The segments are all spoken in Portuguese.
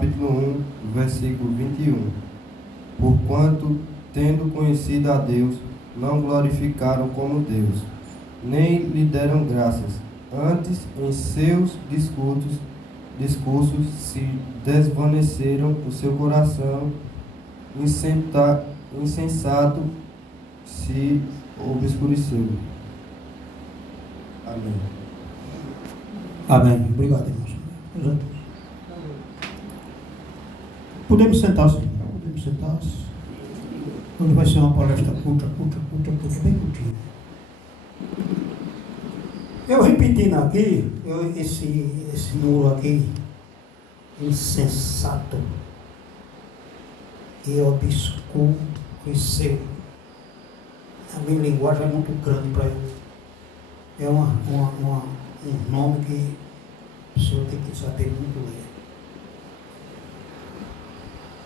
capítulo 1, versículo 21. Porquanto, tendo conhecido a Deus, não glorificaram como Deus, nem lhe deram graças. Antes, em seus discursos se desvaneceram o seu coração, insensato se obscureceu. Amém. Amém. Obrigado, irmãos. Podemos sentar-se. Podemos sentar-se. Hoje vai ser uma palestra curta, bem curtinha. Eu repetindo aqui, esse muro aqui, insensato e obscureceu. A minha linguagem é muito grande para ele. É um nome que o senhor tem que saber muito ler.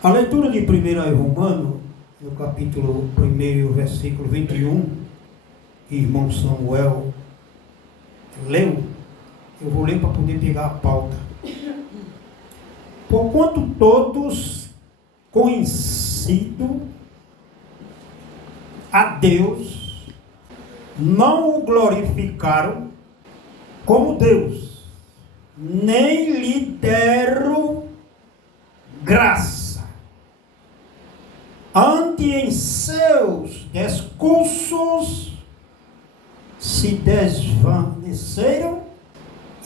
A leitura de 1 Romano, no capítulo 1, versículo 21, que irmão Samuel leu, eu vou ler para poder pegar a pauta. Porquanto todos conhecido a Deus, não o glorificaram como Deus, nem lhe deram graça. Ante em seus discursos se desvaneceram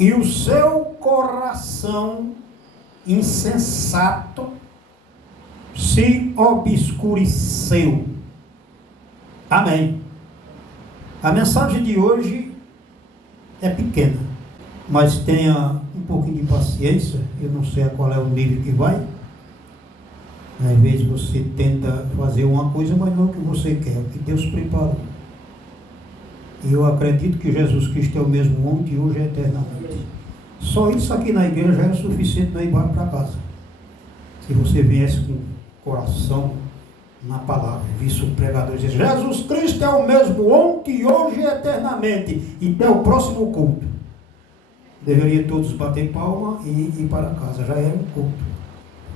e o seu coração insensato se obscureceu. Amém. A mensagem de hoje é pequena, mas tenha um pouquinho de paciência. Eu não sei a qual é o nível que vai. Às vezes você tenta fazer uma coisa, mas não é o que você quer, é o que Deus preparou. E eu acredito que Jesus Cristo é o mesmo ontem e hoje é eternamente. Só isso aqui na igreja já é suficiente para ir embora para casa. Se você viesse com o coração na palavra, visse o pregador dizer: Jesus Cristo é o mesmo ontem, hoje e eternamente, e até o próximo culto. Deveria todos bater palma e ir para casa, já era um culto.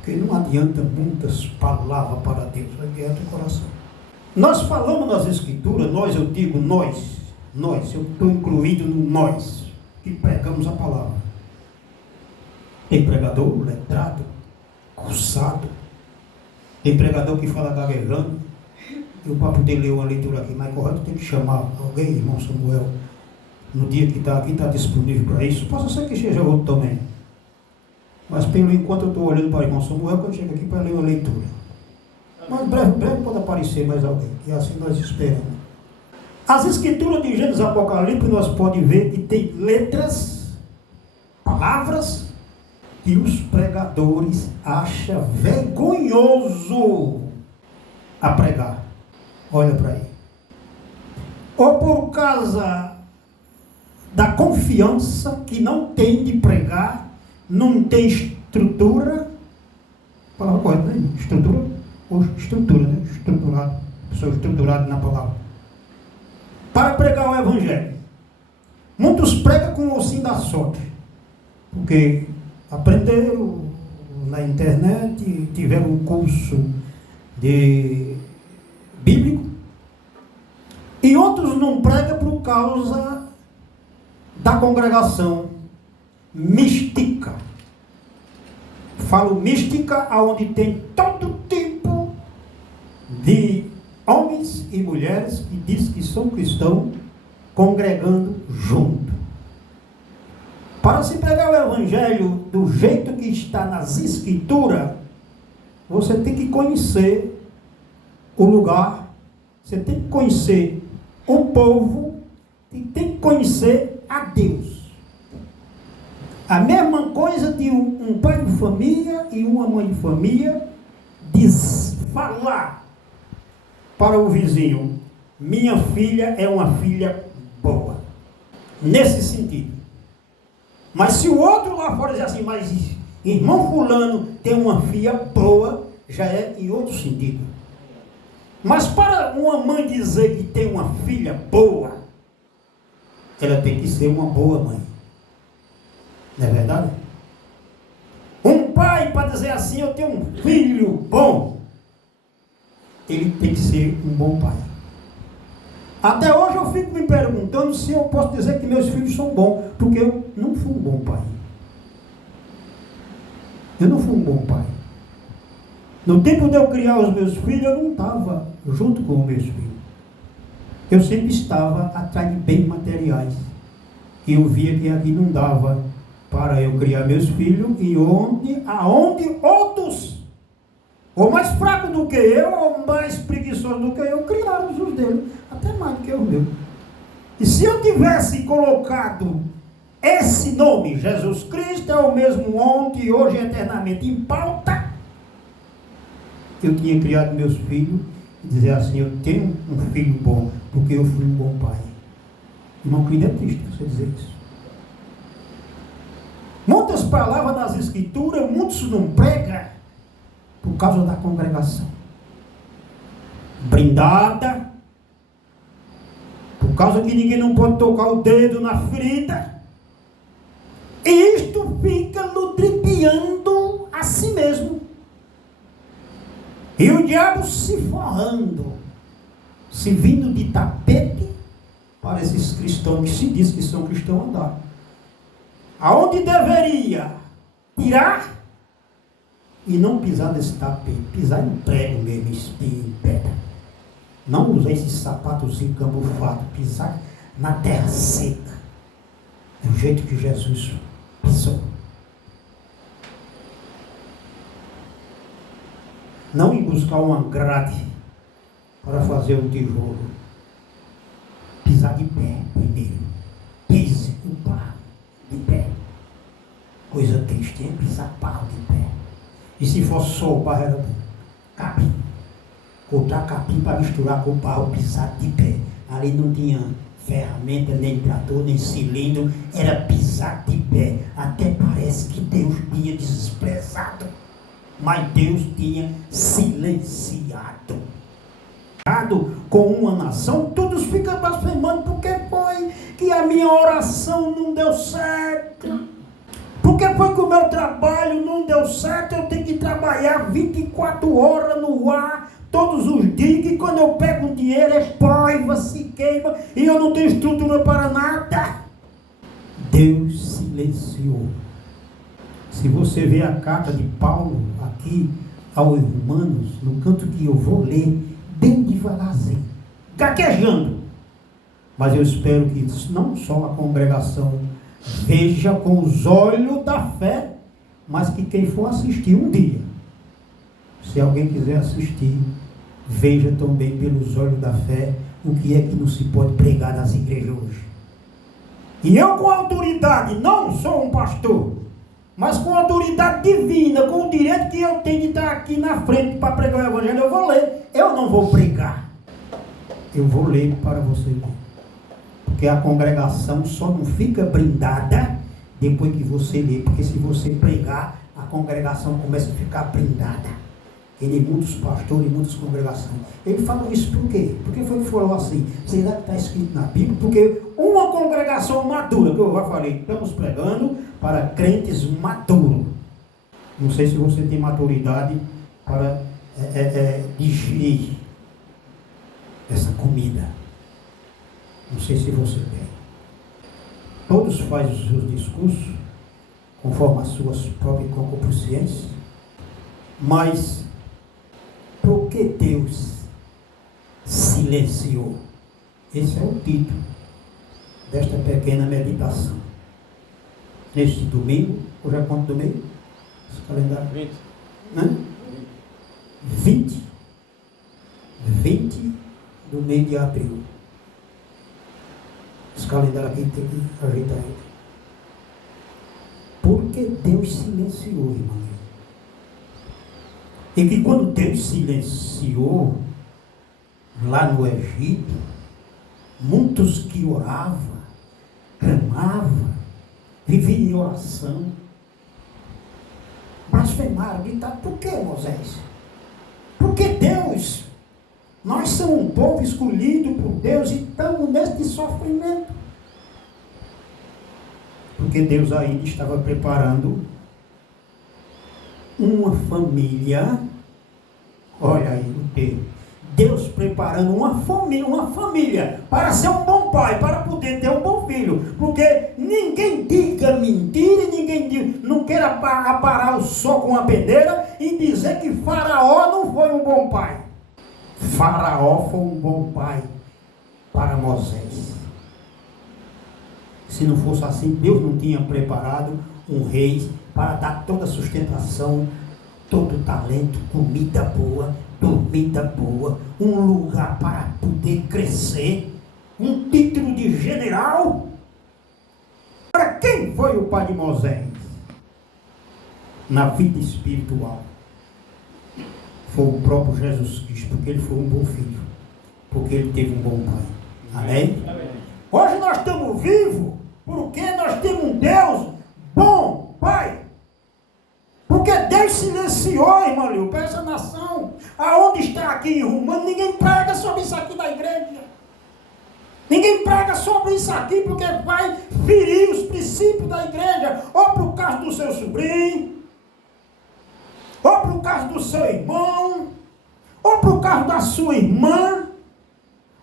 Porque não adianta muitas palavras para Deus, adianta o coração. Nós falamos nas escrituras, eu digo nós, eu estou incluído no nós, que pregamos a palavra. Tem pregador letrado, cursado, tem pregador que fala gaguejando. Eu, para poder ler uma leitura aqui mais correta, tem que chamar alguém, irmão Samuel, no dia que está aqui, está disponível para isso. Pode ser que seja outro também. Mas pelo enquanto eu estou olhando para o irmão Samuel, quando chega aqui para ler uma leitura. Mas breve pode aparecer mais alguém, e assim nós esperamos. As escrituras de Gênesis e Apocalipse, nós podemos ver que tem letras, palavras, que os pregadores acham vergonhoso a pregar. Olha para aí. Ou por causa da confiança que não tem de pregar, não tem estrutura, palavra correta, né? Estrutura ou estrutura, né? Estruturado, pessoa estruturada na palavra. Para pregar o evangelho. Muitos pregam com o ossinho da sorte, porque aprenderam na internet, tiveram um curso de bíblico, e outros não pregam por causa da congregação mística. Falo mística aonde tem todo tipo de homens e mulheres que dizem que são cristãos congregando junto. Para se pregar o evangelho do jeito que está nas escrituras, você tem que conhecer o lugar, você tem que conhecer o povo e tem que conhecer a Deus. A mesma coisa de um pai de família e uma mãe de família diz falar para o vizinho: minha filha é uma filha boa. Nesse sentido. Mas se o outro lá fora dizer assim: mas irmão fulano tem uma filha boa, já é em outro sentido. Mas para uma mãe dizer que tem uma filha boa, ela tem que ser uma boa mãe. Não é verdade? Um pai para dizer dizer assim, eu tenho um filho bom, ele tem que ser um bom pai. Até hoje eu fico me perguntando se eu posso dizer que meus filhos são bons, porque eu não fui um bom pai. Eu não fui um bom pai. No tempo de eu criar os meus filhos, eu não estava junto com os meus filhos. Eu sempre estava atrás de bens materiais. E eu via que aqui não dava para eu criar meus filhos, e aonde outros, ou mais fracos do que eu, ou mais preguiçosos do que eu, criaram os deles, até mais do que o meu. E se eu tivesse colocado esse nome, Jesus Cristo é o mesmo ontem, hoje e eternamente, em pauta, eu tinha criado meus filhos e dizer assim, eu tenho um filho bom, porque eu fui um bom pai. Irmão, que é triste você dizer isso. Muitas palavras das Escrituras, muitos não pregam por causa da congregação. Brindada, por causa que ninguém não pode tocar o dedo na ferida. E isto fica ludibriando a si mesmo. E o diabo se forrando, se vindo de tapete para esses cristãos que se diz que são cristãos andar. Aonde deveria tirar e não pisar nesse tapete, pisar em prego mesmo, em pedra. Não usar esses sapatos encambufados, pisar na terra seca. Do jeito que Jesus pisou. Não ir buscar uma grade para fazer um tijolo. Pisar de pé primeiro. Pise o barro de pé. Coisa triste é pisar barro de pé. E se fosse só o barro, era capim. Cortar capim para misturar com o barro, pisar de pé. Ali não tinha ferramenta, nem trator, nem cilindro. Era pisar de pé. Até parece que Deus tinha desprezado. Mas Deus tinha silenciado. Com uma nação, todos ficam blasfemando, porque foi que a minha oração não deu certo, porque foi que o meu trabalho não deu certo, eu tenho que trabalhar 24 horas no ar, todos os dias, que quando eu pego um dinheiro é poiva, se queima, e eu não tenho estrutura para nada. Deus silenciou. Se você vê a carta de Paulo aqui aos Romanos, no canto que eu vou ler, bem devagarzinho, gaguejando. Mas eu espero que não só a congregação veja com os olhos da fé, mas que quem for assistir um dia, se alguém quiser assistir, veja também pelos olhos da fé o que é que não se pode pregar nas igrejas hoje. E eu, com autoridade, não sou um pastor, mas com autoridade divina, com o direito que eu tenho de estar aqui na frente para pregar o evangelho, eu vou ler. Eu não vou pregar. Eu vou ler para você ler. Porque a congregação só não fica brindada depois que você lê. Porque se você pregar, a congregação começa a ficar brindada. Ele, muitos pastores e muitas congregações. Ele fala isso por quê? Por que foi que falou assim? Será que está escrito na Bíblia? Porque uma congregação madura, que eu já falei, estamos pregando para crentes maduros. Não sei se você tem maturidade para digerir essa comida. Não sei se você tem. Todos fazem os seus discursos conforme as suas próprias concupiscências, mas por que Deus silenciou? Esse é o título desta pequena meditação. Neste domingo, hoje é quanto domingo? Esse calendário? 20. Né? 20 do mês de abril. Esse calendário aqui tem que ajeitar ele. Por que Deus silenciou, irmão? E que quando Deus silenciou, lá no Egito, muitos que oravam, clamavam, viviam em oração, blasfemaram, gritaram, por que, Moisés? Porque Deus, nós somos um povo escolhido por Deus e estamos neste sofrimento. Porque Deus ainda estava preparando uma família, olha aí o termo, Deus preparando uma família para ser um bom pai, para poder ter um bom filho, porque ninguém diga mentira, não queira aparar o sol com a peneira e dizer que Faraó não foi um bom pai. Faraó foi um bom pai para Moisés. Se não fosse assim, Deus não tinha preparado um rei para dar toda a sustentação, todo o talento, comida boa, dormida boa, um lugar para poder crescer, um título de general. Para quem foi o pai de Moisés? Na vida espiritual, foi o próprio Jesus Cristo, porque ele foi um bom filho, porque ele teve um bom pai. Amém? Amém. Hoje nós estamos vivos porque nós temos um Deus bom pai. Porque Deus silenciou, irmão Lio, para essa nação. Aonde está aqui em Romano, ninguém prega sobre isso aqui na igreja. Ninguém prega sobre isso aqui porque vai ferir os princípios da igreja, ou por causa do seu sobrinho, ou por causa do seu irmão, ou por causa da sua irmã,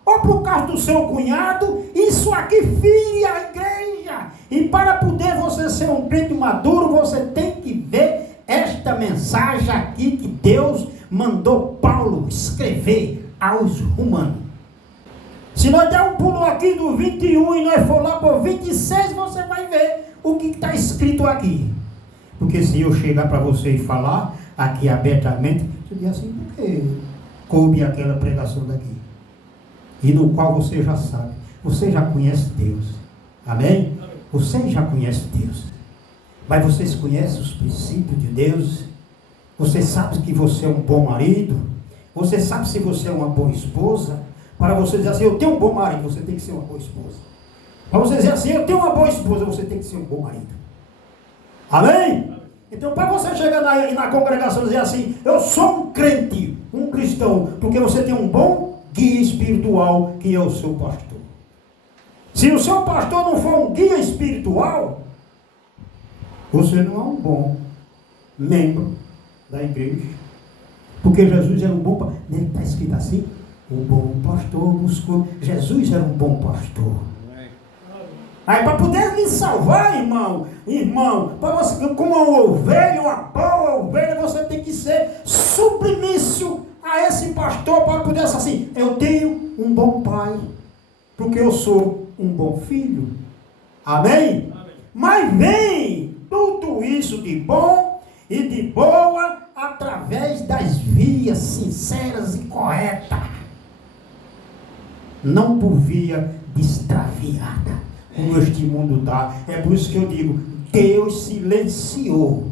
ou por causa do seu cunhado. Isso aqui fere a igreja. E para poder você ser um crente maduro, você tem que ver esta mensagem aqui que Deus mandou Paulo escrever aos romanos. Se nós der um pulo aqui do 21 e nós for lá para o 26, você vai ver o que está escrito aqui. Porque se eu chegar para você e falar aqui abertamente, você diz assim, porque coube aquela pregação daqui. E no qual você já sabe, você já conhece Deus. Amém? Você já conhece Deus. Mas vocês conhecem os princípios de Deus? Você sabe que você é um bom marido? Você sabe se você é uma boa esposa? Para você dizer assim, eu tenho um bom marido, você tem que ser uma boa esposa. Para você dizer assim, eu tenho uma boa esposa, você tem que ser um bom marido. Amém? Então, para você chegar na congregação e dizer assim, eu sou um crente, um cristão, porque você tem um bom guia espiritual, que é o seu pastor. Se o seu pastor não for um guia espiritual, você não é um bom membro da igreja. Porque Jesus era um bom pastor. Nem está escrito assim, o bom pastor buscou. Jesus era um bom pastor. Aí para poder me salvar, irmão, para você, como uma ovelha, uma boa ovelha, você tem que ser submisso a esse pastor para poder ser assim, eu tenho um bom pai, porque eu sou um bom filho. Amém? Amém. Mas vem tudo isso de bom e de boa através das vias sinceras e corretas. Não por via extraviada, como este mundo está. É por isso que eu digo, Deus silenciou.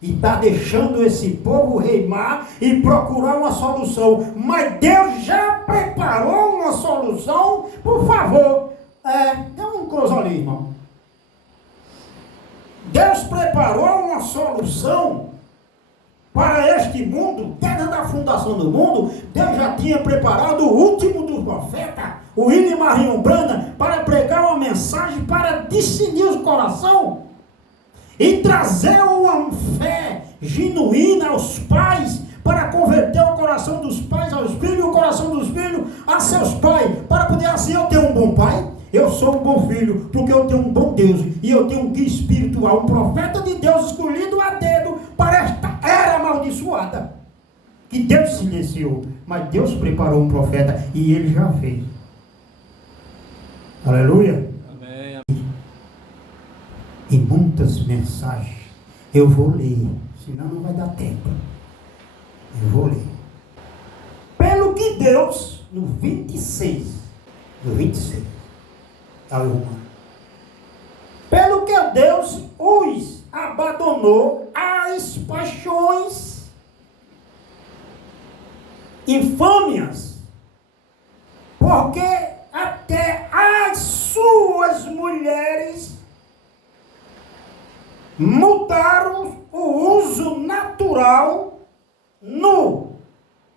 E está deixando esse povo reimar e procurar uma solução. Mas Deus já preparou uma solução. Por favor, dá um close ali, irmão. Deus preparou uma solução para este mundo. Desde a fundação do mundo, Deus já tinha preparado o último dos profetas, o William Marion Branham, para pregar uma mensagem para discernir o coração e trazer uma fé genuína aos pais, para converter o coração dos pais aos filhos e o coração dos filhos a seus pais, para poder assim, eu tenho um bom pai, eu sou um bom filho, porque eu tenho um bom Deus, e eu tenho um guia espiritual, um profeta de Deus escolhido a dedo para esta era amaldiçoada, que Deus silenciou, mas Deus preparou um profeta, e ele já fez. Aleluia. E muitas mensagens eu vou ler, senão não vai dar tempo. Eu vou ler. Pelo que Deus, no 26, pelo que Deus os abandonou às paixões infâmias, porque até as suas mulheres mudaram o uso natural no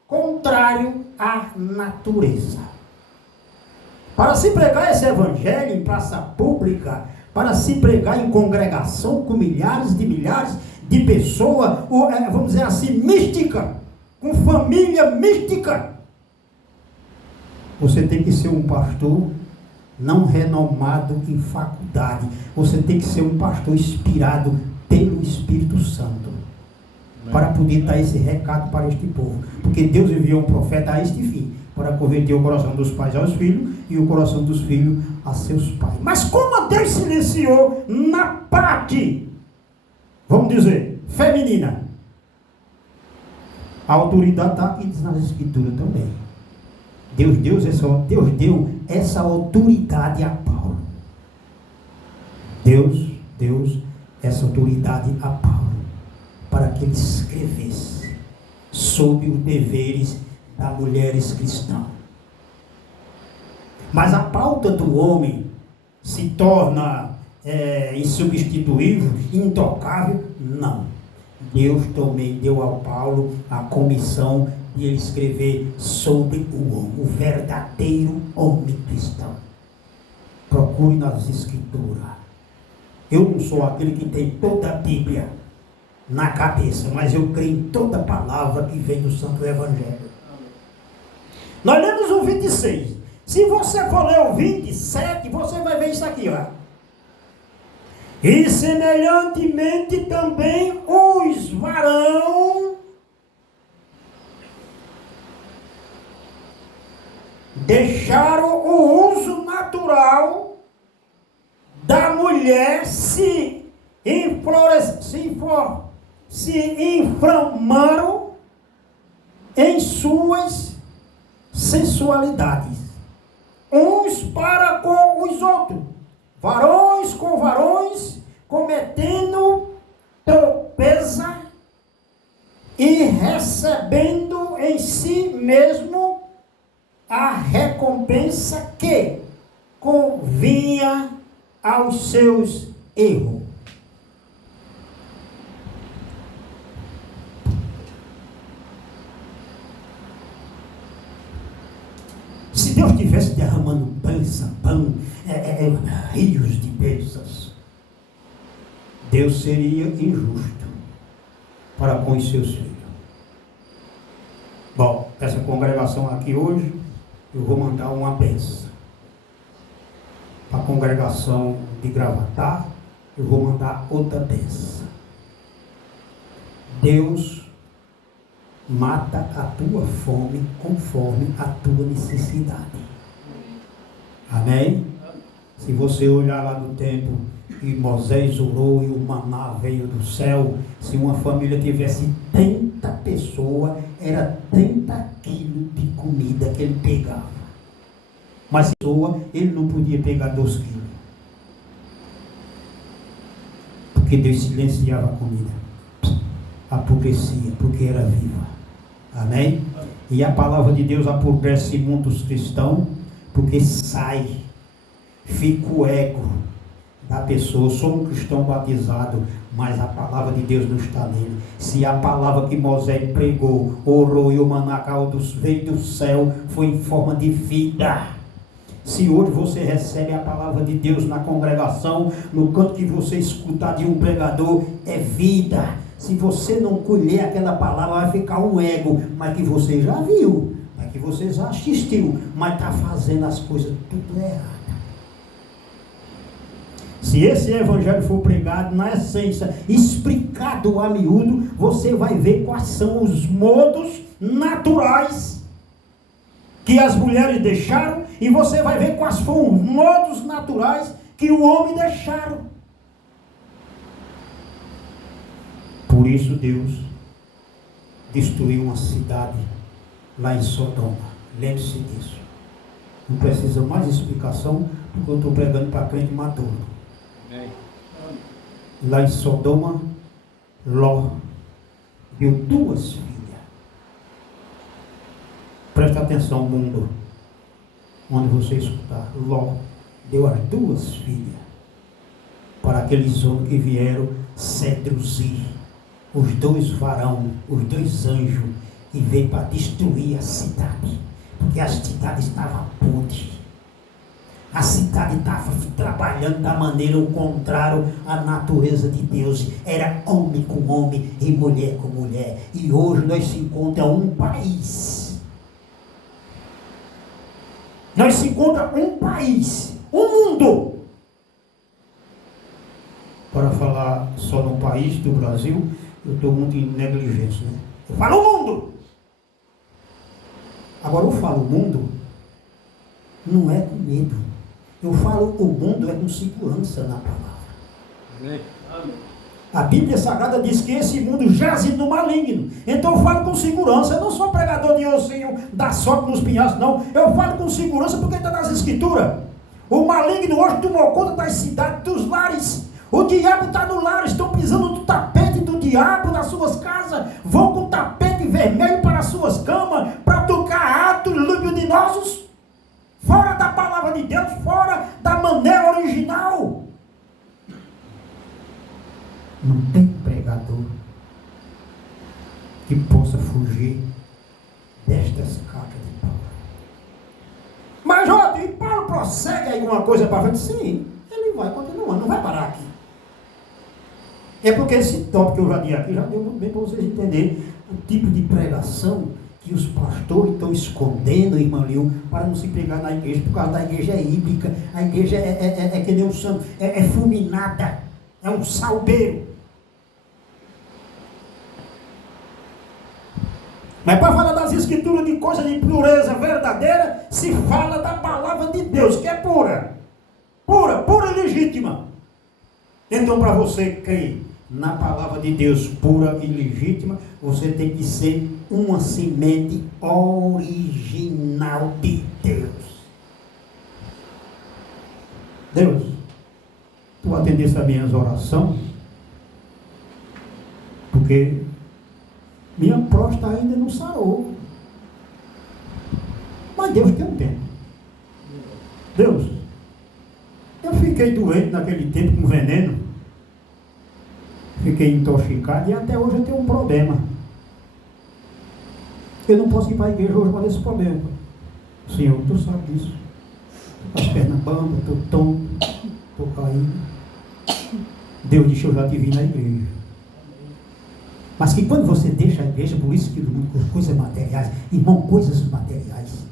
contrário à natureza. Para se pregar esse evangelho em praça pública, para se pregar em congregação com milhares de milhares, de pessoa, vamos dizer assim, mística, com família mística. Você tem que ser um pastor não renomado em faculdade. Você tem que ser um pastor inspirado pelo Espírito Santo. Para poder dar esse recado para este povo. Porque Deus enviou um profeta a este fim, para converter o coração dos pais aos filhos e o coração dos filhos a seus pais. Mas como Deus silenciou na parte, vamos dizer, feminina, a autoridade está aqui nas escrituras também. Deus deu essa autoridade a Paulo. Deus deu essa autoridade a Paulo, para que ele escrevesse sobre os deveres das mulheres cristãs. Mas a pauta do homem se torna insubstituível, intocável? Não. Deus também deu ao Paulo a comissão de ele escrever sobre o homem, o verdadeiro homem cristão. Procure nas escrituras. Eu não sou aquele que tem toda a Bíblia na cabeça, mas eu creio em toda palavra que vem do Santo Evangelho. Nós lemos o 26. Se você for ler o 27, você vai ver isso aqui, ó. E semelhantemente também os varão deixaram o uso natural da mulher, se inflamaram em suas sensualidades, uns para com os outros, varões com varões, cometendo torpeza e recebendo em si mesmo a recompensa que convinha aos seus erros. Se Deus estivesse derramando bênção, rios de bênçãos, Deus seria injusto para com os seus filhos. Bom, essa congregação aqui hoje, eu vou mandar uma bênção. Para a congregação de Gravatá, eu vou mandar outra bênção. Deus mata a tua fome conforme a tua necessidade. Amém? Se você olhar lá no tempo e Moisés orou e o maná veio do céu, se uma família tivesse 30 pessoas, era 30 quilos de comida que ele pegava. Mas ele não podia pegar 2 quilos. Porque Deus silenciava a comida. Apodrecia, porque era viva. Amém? E a palavra de Deus apodrece muitos cristãos, porque fica o ego da pessoa. Eu sou um cristão batizado, mas a palavra de Deus não está nele. Se a palavra que Moisés pregou, orou e o maná veio do céu, foi em forma de vida. Se hoje você recebe a palavra de Deus na congregação, no canto que você escutar de um pregador, é vida. Se você não colher aquela palavra, vai ficar um ego, mas que você já viu, mas que você já assistiu, mas está fazendo as coisas tudo errado. Se esse evangelho for pregado na essência, explicado a miúdo, você vai ver quais são os modos naturais que as mulheres deixaram, e você vai ver quais foram os modos naturais que o homem deixaram. Por isso Deus destruiu uma cidade lá em Sodoma. Lembre-se disso. Não precisa mais explicação, porque eu estou pregando para crente maduro. Lá em Sodoma, Ló deu 2 filhas. Presta atenção, mundo, onde você escutar. Ló deu as 2 filhas para aqueles homens que vieram seduzir os 2 varões, os 2 anjos, e veio para destruir a cidade, porque a cidade estava podre. A cidade estava trabalhando da maneira ao contrário à natureza de Deus. Era homem com homem e mulher com mulher. E hoje nós se encontramos um país. Nós se encontramos um país, um mundo. Para falar só no país do Brasil, eu estou muito em negligência, né? Eu falo o mundo. Agora eu falo o mundo, não é com medo. Eu falo o mundo é com segurança na palavra. A Bíblia Sagrada diz que esse mundo jaze no maligno. Então eu falo com segurança. Eu não sou pregador de ossinho, dá sorte nos pinhaços, não. Eu falo com segurança porque está nas escrituras. O maligno hoje tomou conta das cidades, dos lares. O diabo está no lar, estão pisando no tapete do diabo nas suas casas. Vão com tapete vermelho para as suas camas, para tocar atos libidinosos. Fora da palavra de Deus, fora da maneira original. Não tem pregador que possa fugir destas cartas de Paulo. Mas, e Paulo prossegue alguma coisa para frente? Sim, ele vai continuando, não vai parar aqui. É porque esse tópico que eu já dei aqui já deu muito bem para vocês entenderem o tipo de pregação que os pastores estão escondendo, irmão Lil, para não se pregar na igreja, por causa da igreja é híbrica, a igreja é que nem um santo, é fulminada, é um salgueiro. Mas para falar das escrituras de coisa de pureza verdadeira, se fala da palavra de Deus, que é pura e legítima. Então, para você crer na palavra de Deus pura e legítima, você tem que ser uma semente original de Deus. Deus, tu atendeste as minhas orações, porque minha próstata ainda não sarou. Mas Deus tem um tempo. Deus, eu fiquei doente naquele tempo com veneno. Fiquei intoxicado e até hoje eu tenho um problema. Eu não posso ir para a igreja hoje para esse problema. Senhor, tu sabe disso. As pernas bambas, estou tonto, estou caído. Deus disse, eu já te vi na igreja. Mas que quando você deixa a igreja, por isso que com coisas materiais, irmão, coisas materiais.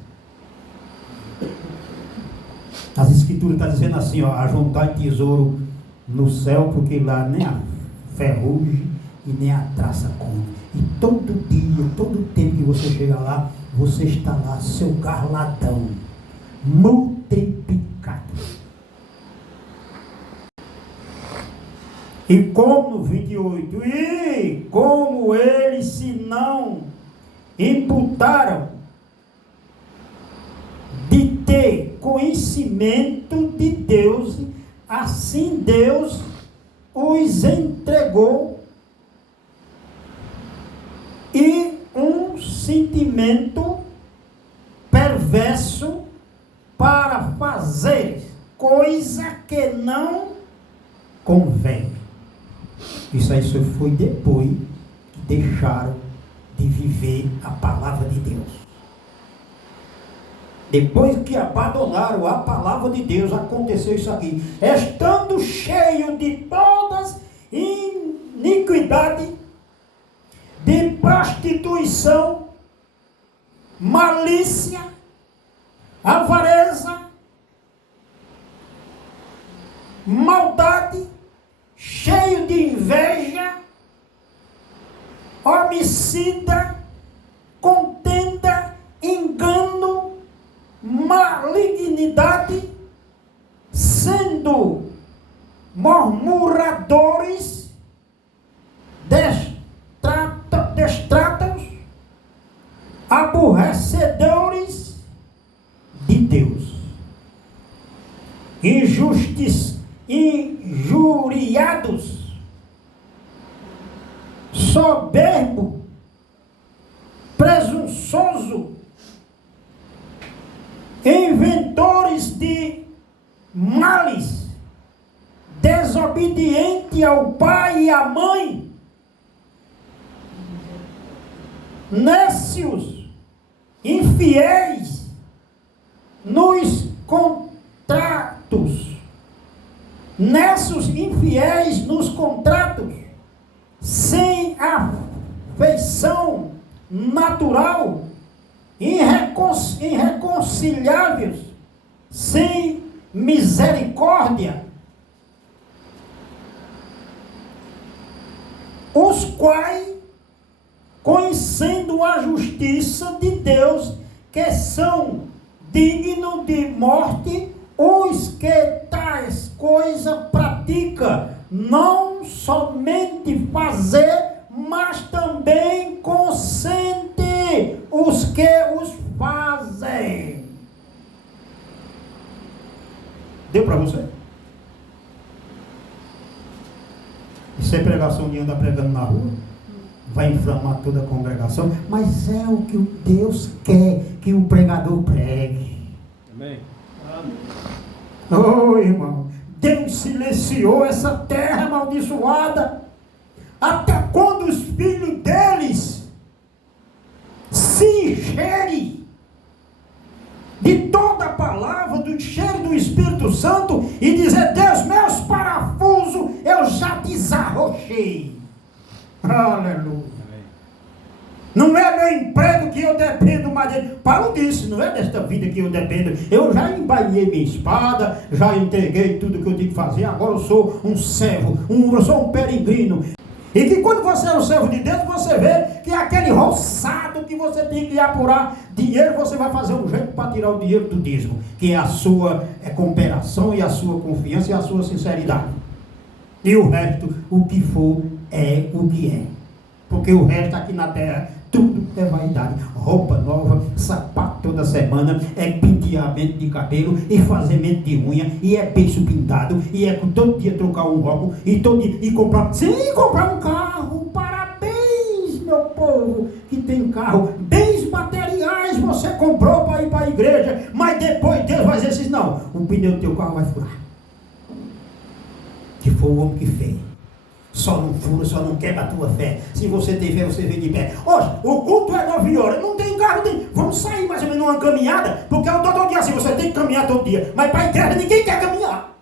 As escrituras estão dizendo assim, ó, ajuntar tesouro no céu, porque lá nem a ferrugem e nem a traça come. E todo dia, todo tempo que você chega lá, você está lá, seu garladão, multiplicado. E como no 28, e como eles se não imputaram de ter conhecimento de Deus, assim Deus os entregou e um sentimento perverso para fazer coisa que não convém. Isso aí só foi depois que deixaram de viver a palavra de Deus. Depois que abandonaram a palavra de Deus, aconteceu isso aqui. Estando cheio de todas iniquidade, de prostituição, malícia, avareza, maldade, cheio de inveja, homicida, contenda, engano, malignidade, sendo murmuradores, destratos, aborrecedores de Deus, injuriados, soberbo, presunçoso, inventores de males, desobediente ao pai e à mãe, nécios, infiéis, nos contrarios, nesses infiéis nos contratos, sem afeição natural, irreconciliáveis, sem misericórdia, os quais, conhecendo a justiça de Deus, que são dignos de morte, os que tais coisas pratica, não somente fazer, mas também consente os que os fazem. Deu para você? Isso é pregação de andar pregando na rua? Vai inflamar toda a congregação, mas é o que Deus quer que o pregador pregue. Amém. Oh, irmão, Deus silenciou essa terra amaldiçoada, até quando os filhos deles se encherem de toda a palavra, do cheiro do Espírito Santo, e dizer: Deus, meus parafusos eu já desarrochei. Aleluia. Não é meu emprego que eu dependo mais dele. Paulo disse: não é desta vida que eu dependo. Eu já embainhei minha espada, já entreguei tudo que eu tinha que fazer. Agora eu sou um servo, eu sou um peregrino. E que quando você é um servo de Deus, você vê que aquele roçado que você tem que apurar dinheiro, você vai fazer um jeito para tirar o dinheiro do dízimo, que é a sua cooperação e a sua confiança e a sua sinceridade. E o resto, o que for, é o que é. Porque o resto aqui na terra, tudo é vaidade. Roupa nova, sapato toda semana, é penteamento de cabelo e fazimento de unha, e é beiço pintado, e é todo dia trocar um óculos, e todo dia, e comprar, sim, comprar um carro. Parabéns, meu povo, que tem carro. Bens materiais você comprou para ir para a igreja, mas depois Deus vai dizer assim: não, o pneu do teu carro vai furar. Que foi o homem que fez. Só não fura, só não quebra a tua fé. Se você tem fé, você vem de pé. Hoje, o culto é 9 horas. Não tem carro, tem. Vamos sair mais ou menos uma caminhada. Porque eu todo dia assim, você tem que caminhar todo dia. Mas para a igreja ninguém quer caminhar.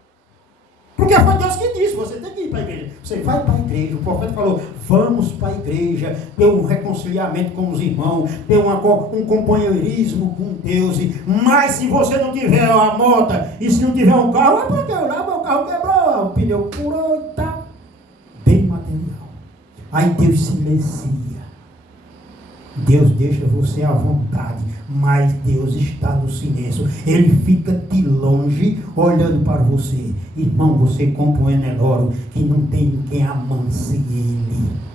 Porque foi Deus que disse, você tem que ir para a igreja. Você vai para a igreja. O profeta falou: vamos para a igreja. Ter um reconciliamento com os irmãos. Ter um companheirismo com Deus. Mas se você não tiver a moto e se não tiver um carro, é porque meu carro quebrou, o pneu furou e tal. Bem material. Aí Deus silencia. Deus deixa você à vontade, mas Deus está no silêncio. Ele fica de longe olhando para você. Irmão, você compra um Eneloro que não tem quem amanse ele.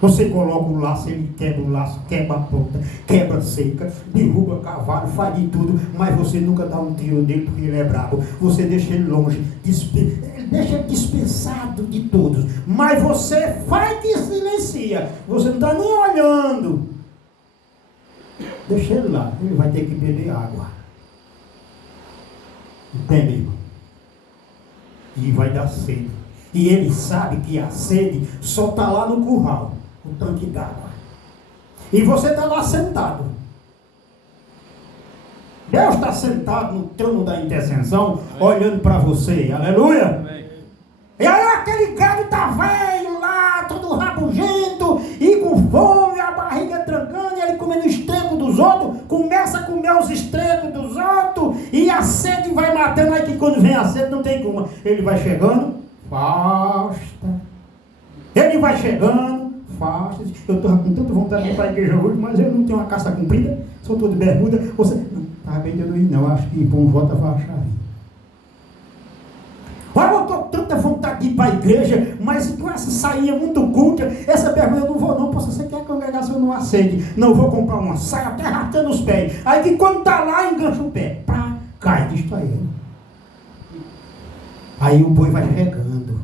Você coloca o laço, ele quebra o laço, quebra a ponta, quebra a seca, derruba cavalo, faz de tudo, mas você nunca dá um tiro nele porque ele é bravo. Você deixa ele longe, deixa ele dispensado de todos, mas você faz que silencia. Você não está nem olhando. Deixa ele lá, ele vai ter que beber água. Entende, irmão? E vai dar sede. E ele sabe que a sede só está lá no curral, o tanque d'água. E você está lá sentado. Deus está sentado no trono da intercessão, olhando para você. Aleluia! Amém. E aí aquele gado está velho lá, todo rabugento, e com fome, a barriga trancando, e ele comendo o estreco dos outros, começa a comer os estrecos dos outros, e a sede vai matando. Aí que quando vem a sede não tem como. Ele vai chegando, afasta. Ele vai chegando, afasta. Eu estou com tanta vontade de ir para a igreja hoje, mas eu não tenho uma calça comprida, sou todo de bermuda. Você, não, tá bem de eu não ir não, acho que Bom Jota vai achar aí. Olha, eu estou com tanta vontade de ir para a igreja, mas com essa sainha muito curta, essa bermuda eu não vou não, posso ser que a congregação não aceite. Não, eu vou comprar uma saia até arrastando os pés. Aí que quando está lá, engancha o pé, pá, cai, distraindo. Aí o boi vai chegando.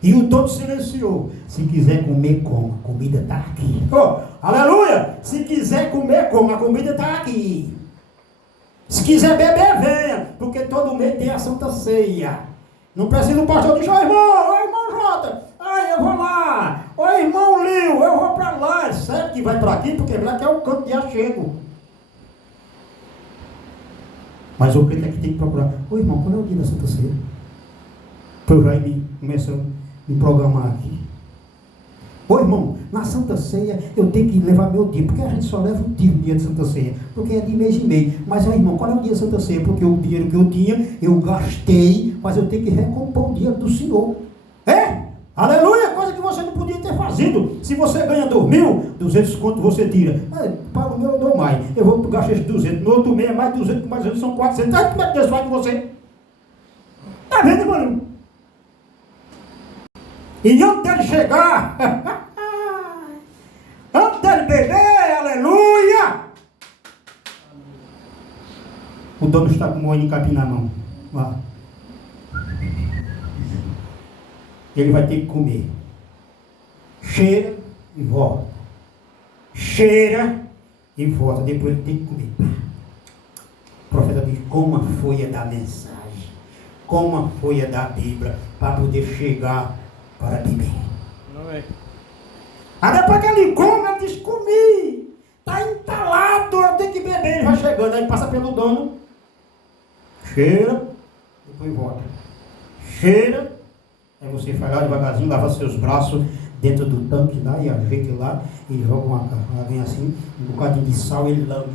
E o todo silenciou. Se quiser comer, coma. A comida está aqui. Oh, aleluia! Se quiser comer, coma. A comida está aqui. Se quiser beber, venha. Porque todo mês tem a Santa Ceia. Não precisa o pastor dizer: ô irmão Jota, ai, eu vou lá. Ô irmão Lio, eu vou para lá. É certo que vai para aqui, porque lá que é o canto de achego. Mas o crente é que tem que procurar. Ô irmão, qual é o dia da Santa Ceia? Para eu já começar a me programar aqui. Ô irmão, na Santa Ceia eu tenho que levar meu dia, porque a gente só leva um dia de Santa Ceia, porque é de mês em mês. Mas, ó irmão, qual é o dia da Santa Ceia? Porque o dinheiro que eu tinha, eu gastei, mas eu tenho que recompor o dinheiro do Senhor. É? Aleluia! Coisa que você não podia ter fazido. Se você ganha 2.000, 200 conto você tira. Para o meu eu dou mais. Eu vou gastar esses 200. No outro mês é mais 200, mais 200 são 400. Aí como é que Deus faz com você? Tá vendo, irmão? E antes dele chegar, antes dele beber, aleluia! O dono está com o molho de capim na mão. Lá. Ele vai ter que comer. Cheira e volta. Cheira e volta. Depois ele tem que comer. O profeta diz: como a folha da mensagem, como a folha da Bíblia, para poder chegar para beber. Não é. Aí depois que ele come, ele diz: comi. Está entalado, eu tenho que beber. Ele vai chegando, aí passa pelo dono. Cheira, depois volta. Cheira. Aí você vai lá devagarzinho, lava seus braços dentro do tanque lá e ajeita lá e joga uma água assim, um bocadinho de sal, ele lambe.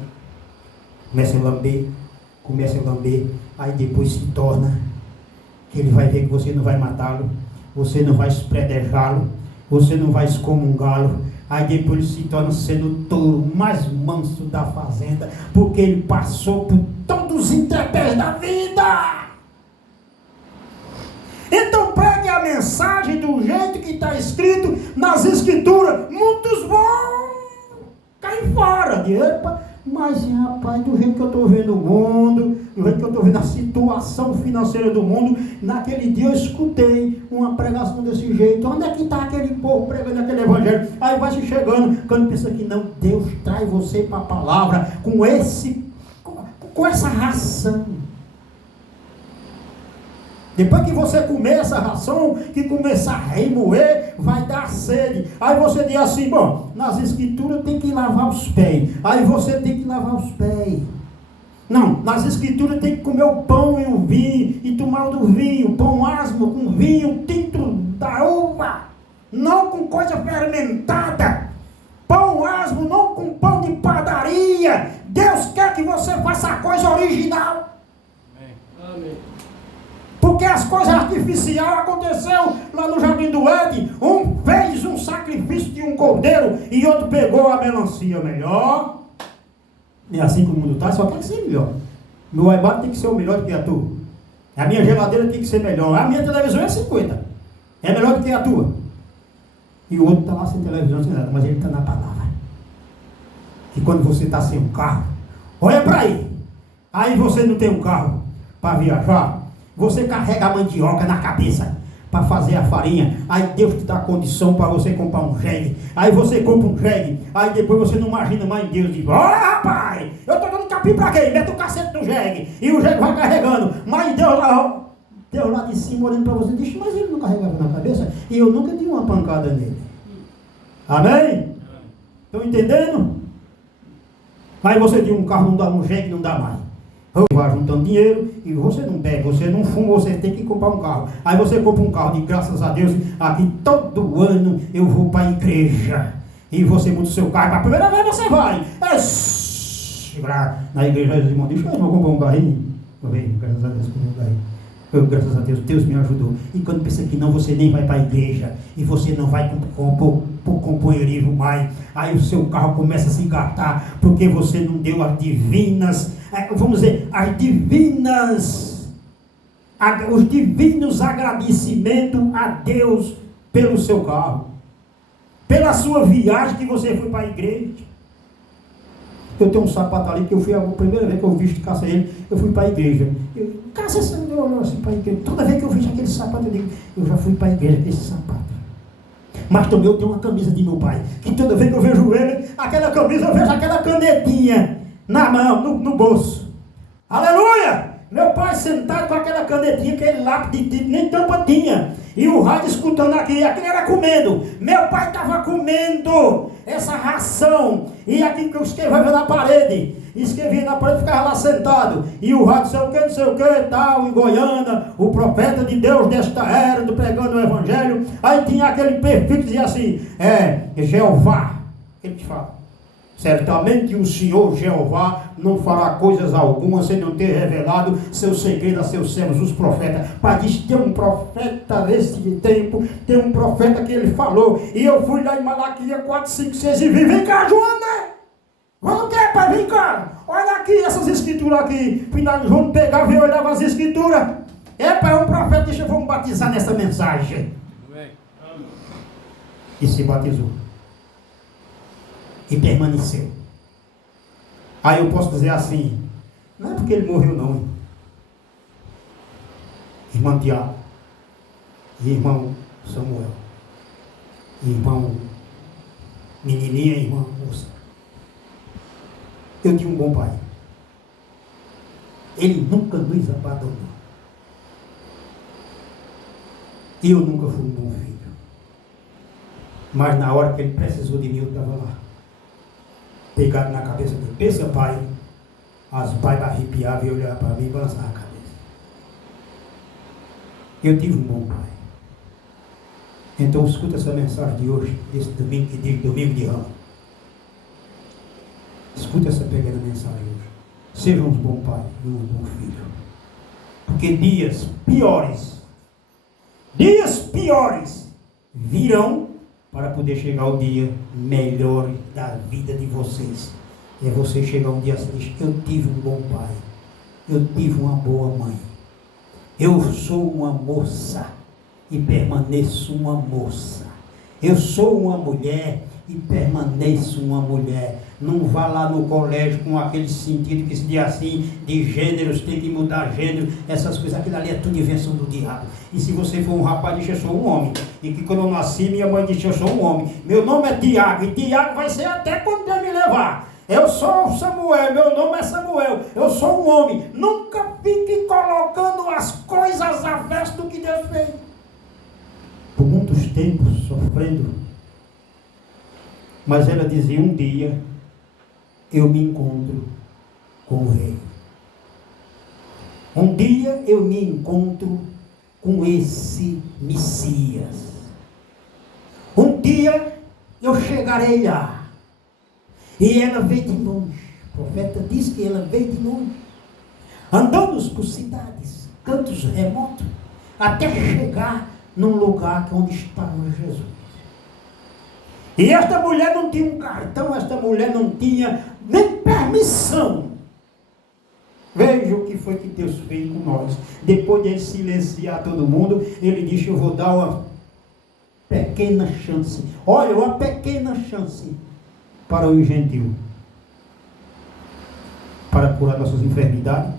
Começa a lamber, aí depois se torna, que ele vai ver que você não vai matá-lo, você não vai espredejá-lo, você não vai excomungá-lo, aí depois ele se torna sendo o touro mais manso da fazenda, porque ele passou por todos os intempéries da vida. Então pregue a mensagem do jeito que está escrito nas escrituras. Muitos vão cair fora. Epa, mas rapaz, do jeito que eu estou vendo o mundo, do jeito que eu estou vendo a situação financeira do mundo, naquele dia eu escutei uma pregação desse jeito. Onde é que está aquele povo pregando aquele evangelho? Aí vai se chegando, quando pensa que não, Deus traz você para a palavra com essa ração. Depois que você comer essa ração, que começar a remoer, vai dar sede. Aí você diz assim: bom, nas escrituras tem que lavar os pés. Aí você tem que lavar os pés. Não, nas escrituras tem que comer o pão e o vinho, e tomar do vinho, pão asmo com vinho tinto da uva, não com coisa fermentada. Pão asmo, não com pão de padaria. Deus quer que você faça a coisa original. Amém. Porque as coisas artificiais aconteceu lá no Jardim do Éden. Um fez um sacrifício de um cordeiro e outro pegou a melancia melhor. É assim que o mundo está, só tem que ser melhor. Meu iPad tem que ser o melhor do que a tua. A minha geladeira tem que ser melhor. A minha televisão é 50. É melhor do que a tua. E o outro está lá sem televisão, sem nada, mas ele está na palavra. E quando você está sem um carro, olha para aí. Aí você não tem um carro para viajar. Você carrega a mandioca na cabeça para fazer a farinha. Aí Deus te dá condição para você comprar um jegue. Aí você compra um jegue. Aí depois você não imagina mais em Deus. Diz: ó rapaz, eu estou dando capim para quem? Mete o cacete no jegue. E o jegue vai carregando. Mas Deus lá de cima olhando para você diz: mas ele não carregava na cabeça. E eu nunca dei uma pancada nele. Amém? Estão entendendo? Aí você tem um carro, não dá um jegue, não dá mais. Vai juntando dinheiro e você não bebe, você não fuma, você tem que comprar um carro. Aí você compra um carro e graças a Deus, aqui todo ano eu vou para a igreja. E você monta o seu carro, para a primeira vez você vai. Na igreja, os irmãos dizem: eu vou comprar um carrinho. Eu venho, graças a Deus, comprei um carrinho. Graças a Deus, Deus me ajudou. E quando pensa que não, você nem vai para a igreja. E você não vai por companheirismo mais. Aí o seu carro começa a se engatar, porque você não deu as divinas, vamos dizer, os divinos agradecimentos a Deus pelo seu carro. Pela sua viagem que você foi para a igreja. Eu tenho um sapato ali que eu fui a primeira vez que eu visto caça ele, eu fui para a igreja. Caça esse assim para a igreja. Toda vez que eu vejo aquele sapato, eu digo: eu já fui para a igreja com esse sapato. Mas também eu tenho uma camisa de meu pai, que toda vez que eu vejo ele, aquela camisa, eu vejo aquela canetinha na mão, no bolso. Aleluia! Meu pai sentado com aquela canetinha, aquele lápis de tinta, nem tampa tinha. E o rádio escutando aqui, aquilo era comendo. Meu pai estava comendo essa ração. E aquilo que eu escrevia na parede. Escrevia na parede, ficava lá sentado. E o rádio, não sei o que, tal, em Goiânia, o profeta de Deus desta era, do pregando o evangelho. Aí tinha aquele perfil que dizia assim, Jeová. Ele te fala. Certamente o Senhor Jeová não fará coisas algumas sem não ter revelado seu segredo a seus servos, os profetas. Pai diz, tem um profeta nesse tempo, tem um profeta que ele falou. E eu fui lá em Malaquias 4, 5, 6 e vi, vem cá, Joana! Vamos que, pai, vem cá! Olha aqui essas escrituras aqui. Final, João pegava e olhava as escrituras. Pai, é um profeta, deixa eu vamos batizar nessa mensagem. Amém. E se batizou. E permaneceu. Aí eu posso dizer assim, não é porque ele morreu não, hein? Irmão Tiago, e irmão Samuel, irmão menininha, irmã moça. Eu tinha um bom pai. Ele nunca nos abandonou. E eu nunca fui um bom filho. Mas na hora que ele precisou de mim, eu estava lá. Pegado na cabeça dele. Pensa, pai. As pais arrepiavam e olhavam para mim e balançavam a cabeça. Eu tive um bom pai. Então escuta essa mensagem de hoje, desse domingo, que diz domingo de ramo. Escuta essa pequena mensagem hoje. Seja um bom pai e um bom filho. Porque dias piores virão para poder chegar o dia melhor da vida de vocês. É você chegar um dia assim, eu tive um bom pai, eu tive uma boa mãe, eu sou uma moça e permaneço uma moça, eu sou uma mulher e permaneço uma mulher. Não vá lá no colégio com aquele sentido que se diz assim, de gêneros, tem que mudar gênero, essas coisas, aquilo ali é tudo invenção do diabo. E se você for um rapaz, diz eu sou um homem. E que quando eu nasci, minha mãe disse eu sou um homem. Meu nome é Tiago, e Tiago vai ser até quando Deus me levar. Eu sou Samuel, meu nome é Samuel, eu sou um homem. Nunca fique colocando as coisas avessas do que Deus fez. Por muitos tempos sofrendo. Mas ela dizia, um dia eu me encontro com o rei. Um dia eu me encontro com esse Messias. Um dia eu chegarei lá. E ela veio de longe. O profeta diz que ela veio de longe. Andando por cidades, cantos remotos, até chegar num lugar onde estava Jesus. E esta mulher não tinha um cartão, esta mulher não tinha nem permissão. Veja o que foi que Deus fez com nós. Depois de ele silenciar todo mundo, ele disse, eu vou dar uma pequena chance. Olha, uma pequena chance para o gentil. Para curar nossas enfermidades,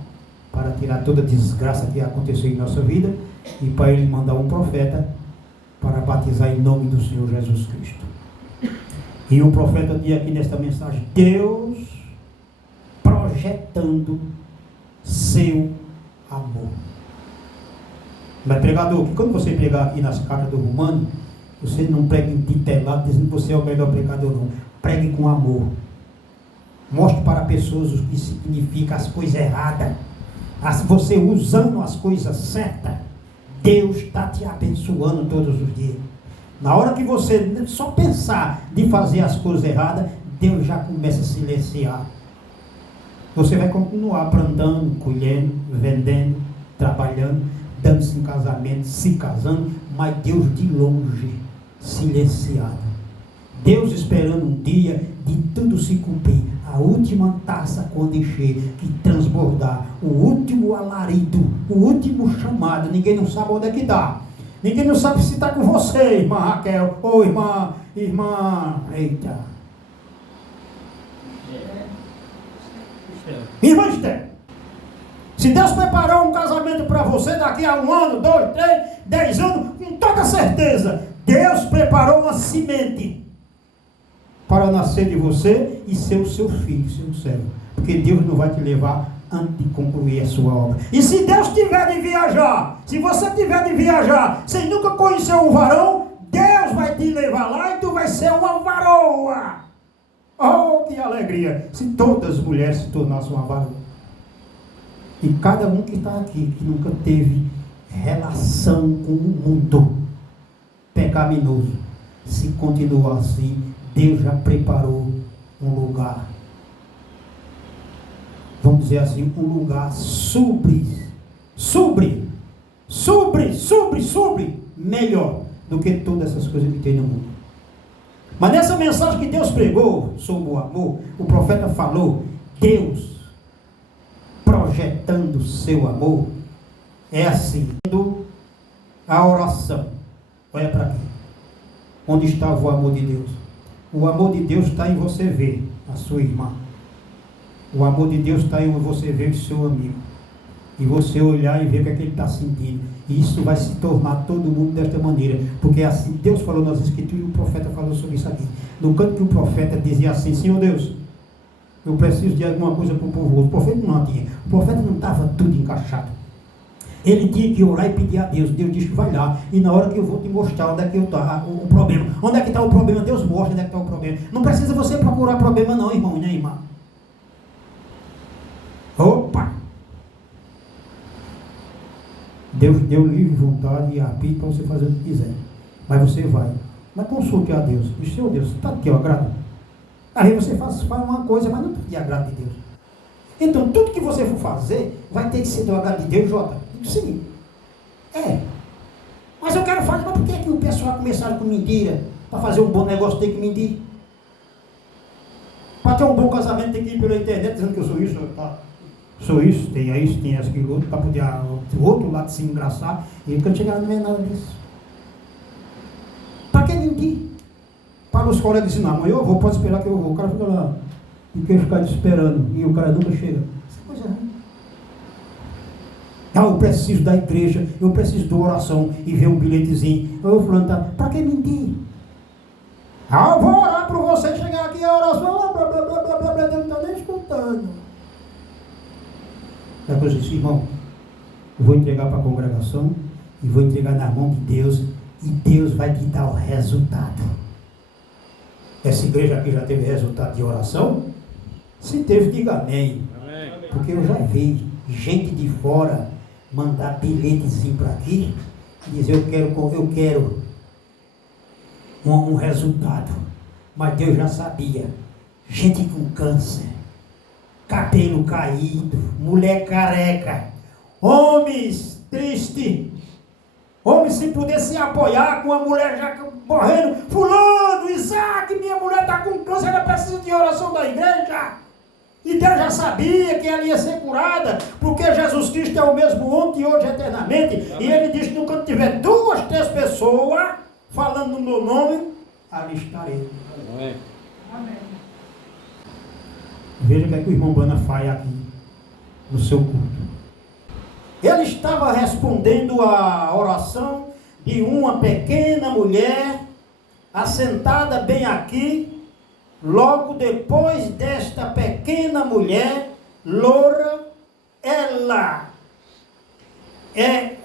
para tirar toda a desgraça que aconteceu em nossa vida, e para ele mandar um profeta para batizar em nome do Senhor Jesus Cristo. E o profeta diz aqui nesta mensagem, Deus projetando seu amor. Mas pregador, que quando você pregar aqui nas cartas do Romano, você não pregue intitulado dizendo que você é o melhor pregador, não. Pregue com amor. Mostre para pessoas o que significa as coisas erradas. Você usando as coisas certas, Deus está te abençoando todos os dias. Na hora que você só pensar de fazer as coisas erradas, Deus já começa a silenciar. Você vai continuar plantando, colhendo, vendendo, trabalhando, dando-se em casamento, se casando, mas Deus de longe, silenciado. Deus esperando um dia de tudo se cumprir. A última taça quando encher, que transbordar, o último alarido, o último chamado, ninguém não sabe onde é que está. Ninguém não sabe se está com você, irmã Raquel, ou irmã, eita. Irmã Esther, se Deus preparou um casamento para você daqui a 1 ano, 2, 3, 10 anos, com toda certeza, Deus preparou uma semente para nascer de você e ser o seu filho, seu servo. Porque Deus não vai te levar antes de concluir a sua obra. E se Deus tiver de viajar, se você tiver de viajar sem nunca conhecer um varão, Deus vai te levar lá e tu vai ser uma varoa. Oh, que alegria se todas as mulheres se tornassem uma varoa. E cada um que está aqui, que nunca teve relação com o mundo pecaminoso, se continuar assim, Deus já preparou um lugar, vamos dizer assim, um lugar sobre, melhor do que todas essas coisas que tem no mundo. Mas nessa mensagem que Deus pregou sobre o amor, o profeta falou, Deus projetando o seu amor, é assim, a oração, olha para aqui, onde está o amor de Deus? O amor de Deus está em você ver a sua irmã. O amor de Deus está em você ver o seu amigo. E você olhar e ver o que é que ele está sentindo. E isso vai se tornar todo mundo desta maneira. Porque assim, Deus falou nas Escrituras e o profeta falou sobre isso aqui. No canto que o profeta dizia assim, Senhor Deus, eu preciso de alguma coisa para o povo. O profeta não tinha. O profeta não estava tudo encaixado. Ele tinha que orar e pedir a Deus. Deus disse, vai lá, e na hora que eu vou te mostrar onde é que está o problema. Onde é que está o problema? Deus mostra onde é que está o problema. Não precisa você procurar problema não, irmão e nem irmã. Opa! Deus deu livre vontade e arbítrio para você fazer o que quiser. Mas você vai. Mas consulte a Deus. Diz, Senhor Deus, está aqui o agrado? Aí você faz uma coisa, mas não está de agrado de Deus. Então, tudo que você for fazer, vai ter que ser do agrado de Deus, Jota. Sim. É. Mas eu quero fazer, mas por que é que o pessoal começaram com mentira? Para fazer um bom negócio tem que mentir. Para ter um bom casamento tem que ir pela internet dizendo que eu sou isso, tá? Sou isso, tem isso, tem aquilo outro, para poder o outro lado se engraçar. E quando chegar não é nada disso. Para que mentir? Para os colegas dizer, não, amanhã eu vou, pode esperar que eu vou. O cara fica lá e quer ficar esperando e o cara nunca chega. Essa coisa é ruim. Ah, eu preciso da igreja, eu preciso da oração e ver um bilhetezinho. Eu vou falar, para que mentir? Ah, eu vou orar para você chegar aqui a oração, blá, blá, blá, blá, blá, blá, Deus não está nem escutando. Aí eu disse, irmão, eu vou entregar para a congregação e vou entregar na mão de Deus e Deus vai te dar o resultado. Essa igreja aqui já teve resultado de oração? Se teve, diga amém. Amém. Porque eu já vi gente de fora mandar bilhetezinho para aqui e dizer eu quero um resultado. Mas Deus já sabia. Gente com câncer, cabelo caído, mulher careca, homens tristes, homens sem poder se apoiar com a mulher já morrendo, fulano, Isaac, minha mulher está com câncer, ela precisa de oração da igreja. E Deus já sabia que ela ia ser curada, porque Jesus Cristo é o mesmo ontem e hoje eternamente. Amém. E ele diz que quando tiver 2, 3 pessoas falando no meu nome, ali estarei. Amém. Amém. Veja o que é que o irmão Bana faz aqui no seu culto. Ele estava respondendo a oração de uma pequena mulher assentada bem aqui. Logo depois desta pequena mulher, loura, ela é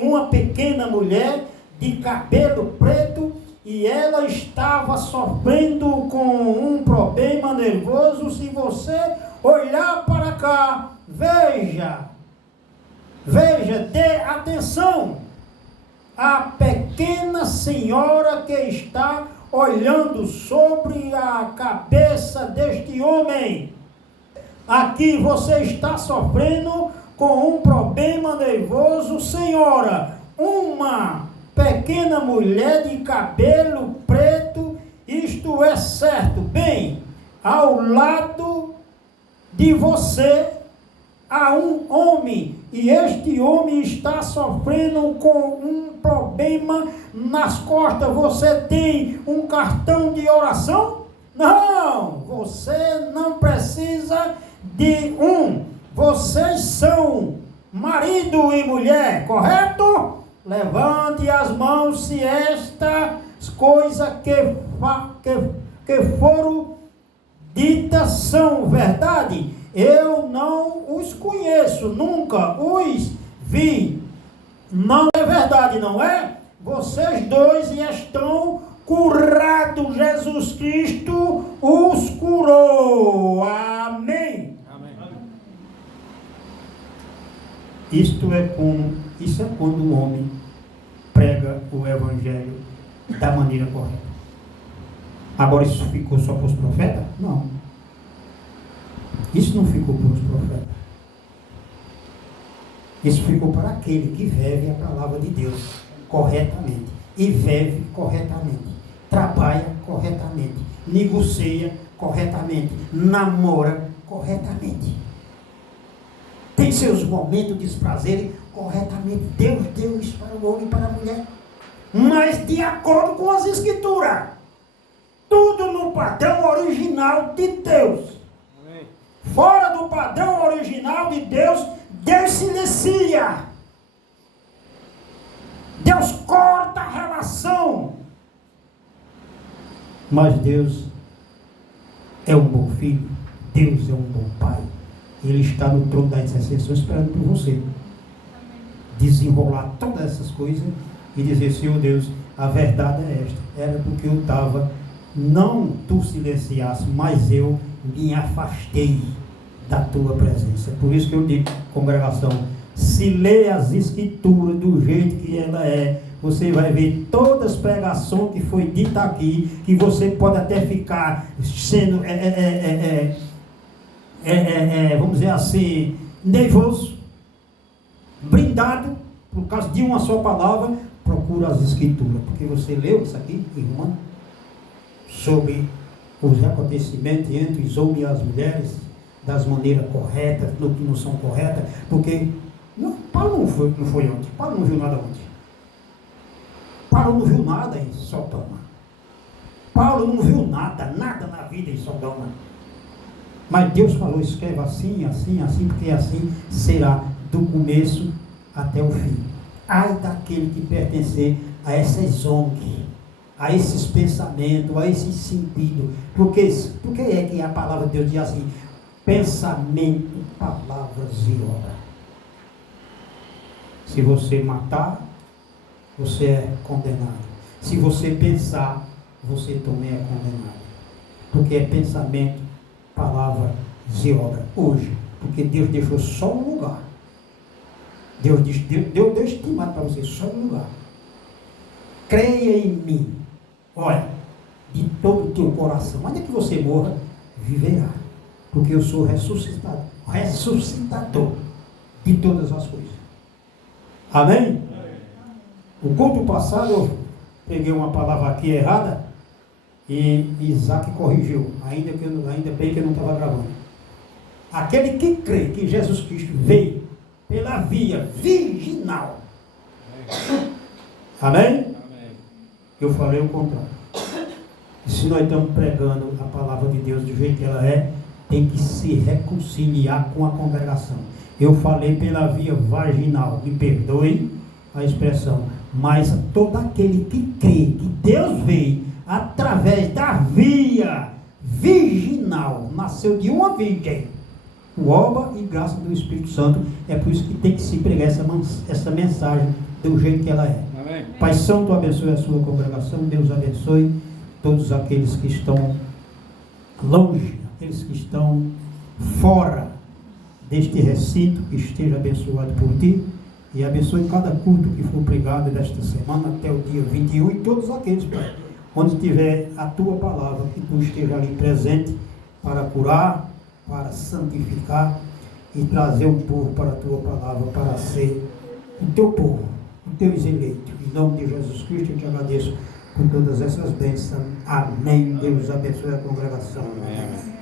uma pequena mulher de cabelo preto e ela estava sofrendo com um problema nervoso. Se você olhar para cá, veja, dê atenção. A pequena senhora que está olhando sobre a cabeça deste homem. Aqui você está sofrendo com um problema nervoso, senhora. Uma pequena mulher de cabelo preto, isto é certo. Bem, ao lado de você há um homem, e este homem está sofrendo com um problema nas costas. Você tem um cartão de oração? Não, você não precisa de um. Vocês são marido e mulher, correto? Levante as mãos se estas coisas que foram ditas são verdade. eu não os conheço, nunca os vi. Não é verdade, não é? Vocês dois estão curados. Jesus Cristo os curou. Amém. Amém. Isso é quando o homem prega o evangelho da maneira correta. Agora isso ficou só para os profetas? Não. Isso não ficou para os profetas. Isso ficou para aquele que vive a palavra de Deus corretamente. E vive corretamente. Trabalha corretamente. Negocia corretamente. Namora corretamente. Tem seus momentos de desprazer corretamente. Deus deu isso para o homem e para a mulher. Mas de acordo com as Escrituras. Tudo no padrão original de Deus. Amém. Fora do padrão original de Deus, Deus silencia. Deus corta a relação. Mas Deus é um bom filho. Deus é um bom pai. Ele está no trono da intercessão esperando por você. Desenrolar todas essas coisas e dizer: Senhor Deus, a verdade é esta. Era porque eu estava, não tu silenciasse, mas eu me afastei da tua presença. Por isso que eu digo, congregação, se lê as Escrituras do jeito que ela é, você vai ver todas as pregações que foi dita aqui, que você pode até ficar sendo, vamos dizer assim, nervoso, brindado, por causa de uma só palavra. Procura as Escrituras, porque você leu isso aqui, irmã, sobre os acontecimentos entre os homens e as mulheres, das maneiras corretas, no que não são corretas, porque Paulo não foi ontem, Paulo não viu nada ontem. Paulo não viu nada em Sodoma. Paulo não viu nada na vida em Sodoma. Mas Deus falou: escreva assim, assim, assim, porque assim será do começo até o fim. Ai daquele que pertencer a essas ONGs, a esses pensamentos, a esse sentido. Porque é que a palavra de Deus diz assim: pensamento, palavras e obra. Se você matar, você é condenado. Se você pensar, você também é condenado. Porque é pensamento, palavra e obra. Hoje, porque Deus deixou só um lugar. Deus deu estimado para você só um lugar. Creia em mim. Olha, de todo o teu coração, ainda que você morra, viverá. Porque eu sou ressuscitador de todas as coisas. Amém? O culto passado eu peguei uma palavra aqui errada e Isaac corrigiu, ainda bem que eu não estava gravando. Aquele que crê que Jesus Cristo veio pela via virginal. Amém? Amém? Eu falei o contrário. Se nós estamos pregando a palavra de Deus do jeito que ela é, tem que se reconciliar com a congregação. Eu falei pela via vaginal, me perdoe a expressão, mas todo aquele que crê que Deus veio através da via virginal, nasceu de uma virgem, obra e graça do Espírito Santo. É por isso que tem que se pregar essa mensagem do jeito que ela é. Amém. Pai Santo, abençoe a sua congregação. Deus abençoe todos aqueles que estão longe, aqueles que estão fora deste recinto, que esteja abençoado por ti, e abençoe cada culto que for pregado desta semana até o dia 21, e todos aqueles, Pai, onde tiver a tua palavra, que tu esteja ali presente para curar, para santificar e trazer o povo para a tua palavra, para ser o teu povo, o teu eleitos. Em nome de Jesus Cristo, eu te agradeço por todas essas bênçãos. Amém. Deus abençoe a congregação. Amém.